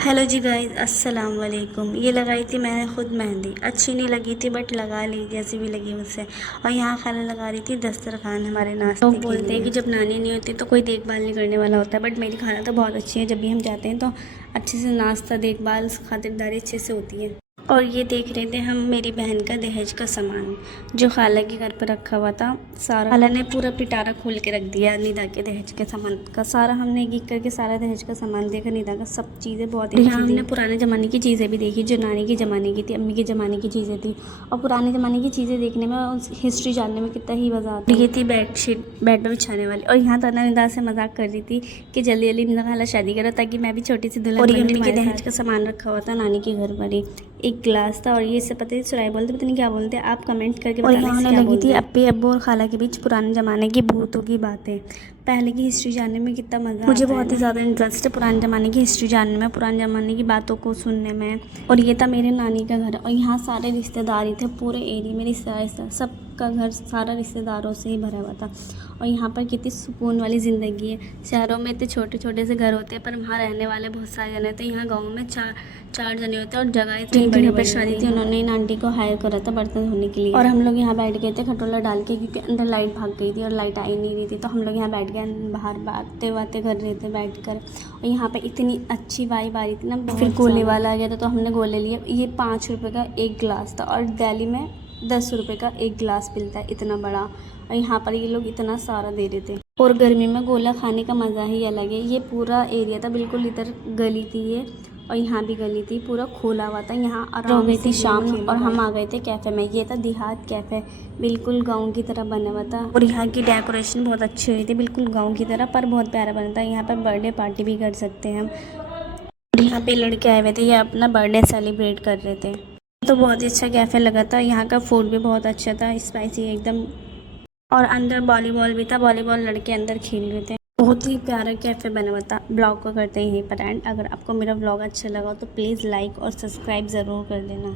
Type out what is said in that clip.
Hello जी guys, अस्सलाम वालेकुम। ये लगाई थी मैंने खुद मेहंदी, अच्छी नहीं लगी थी बट लगा ली जैसी भी लगी मुझसे। और यहाँ खाला लगा रही थी दस्तरखान हमारे नाश्ते के लिए। बोलते हैं कि जब नानी नहीं होती तो कोई देखभाल नहीं करने वाला होता है, बट मेरी खाना तो बहुत अच्छी है। जब भी हम जाते हैं तो अच्छे से नाश्ता, देखभाल, खातिरदारी अच्छे से होती है। और ये देख रहे थे हम मेरी बहन का दहेज का सामान जो खाला के घर पर रखा हुआ था। सारा खाला ने पूरा पिटारा खोल के रख दिया निदा के दहेज के सामान का। सारा हमने एक एक करके सारा दहेज का सामान देखा। निदा का सब चीज़ें बहुत ही यहाँ हमने पुराने ज़माने की चीज़ें भी देखी जो नानी के ज़माने की थी, अम्मी के ज़माने की चीज़ें थी। और पुराने ज़माने की चीज़ें देखने में और हिस्ट्री जानने में कितना ही मज़ा आता है। ये थी बेडशीट, बेड पर बिछाने वाली। और यहाँ तना निदा से मजाक कर रही थी कि जल्दी जल्दी निदा खाला शादी करो ताकि मैं भी छोटी सी दुल्हन। और ये अम्मी के दहेज का सामान रखा हुआ था नानी के घर पर ही। एक ग्लास था और ये सब पता नहीं सुराई बोलते, पता नहीं क्या बोलते, आप कमेंट करके बताना। और यहाँ होने लगी थी अप्पी अब्बू और खाला के बीच पुराने ज़माने की भूतों की बातें। पहले की हिस्ट्री जानने में कितना मज़ा मुझे बहुत ही ज़्यादा इंटरेस्ट है पुराने ज़माने की हिस्ट्री जानने में, पुराने ज़माने की बातों को सुनने में। और ये था मेरे नानी का घर और यहाँ सारे रिश्तेदार ही थे, पूरे एरिया में रिश्तेदार, सबका घर सारा रिश्तेदारों से ही भरा हुआ था। और यहाँ पर कितनी सुकून वाली ज़िंदगी है। शहरों में इतने छोटे छोटे से घर होते हैं पर वहाँ रहने वाले बहुत सारे जने थे। यहाँ गाँव में चार जने होते हैं और जगह इतनी बड़ी पर शादी थी, उन्होंने इन आंटी को हायर करा था बर्तन धोने के लिए। और हम लोग यहाँ बैठ गए थे खटोला डाल के क्योंकि अंदर लाइट भाग गई थी और लाइट आई नहीं रही थी। तो हम लोग यहाँ बैठ गए, बाहर बातें कर रहे थे बैठ कर। और यहाँ पर इतनी अच्छी वाइब आ रही थी ना। फिर गोले वाला आ गया था तो हमने गोले लिए। ये 5 रुपये का एक गिलास था और दिल्ली में 10 रुपये का एक गिलास मिलता है इतना बड़ा। और यहाँ पर ये लोग इतना सारा दे रहे थे। और गर्मी में गोला खाने का मज़ा ही अलग है। ये पूरा एरिया था, बिल्कुल इधर गली थी ये और यहाँ भी गली थी, पूरा खोला हुआ था। यहाँ हो गई थी शाम और हम आ गए थे कैफ़े में। ये था देहात कैफ़े, बिल्कुल गांव की तरह बना हुआ था। और यहाँ की डेकोरेशन बहुत अच्छी हुई थी, बिल्कुल गांव की तरह, पर बहुत प्यारा बना था। यहाँ पर बर्थडे पार्टी भी कर सकते हैं हम। और यहाँ पे लड़के आए हुए थे, ये अपना बर्थडे सेलिब्रेट कर रहे थे। तो बहुत ही अच्छा कैफ़े लगा था। यहाँ का फूड भी बहुत अच्छा था, स्पाइसी एकदम। और अंदर वॉलीबॉल भी था, वॉलीबॉल लड़के अंदर खेल रहे थे। बहुत ही प्यारा कैफ़े बना हुआ था। ब्लॉग को करते हैं यहीं पर एंड। अगर आपको मेरा ब्लॉग अच्छा लगा तो प्लीज़ लाइक और सब्सक्राइब ज़रूर कर देना।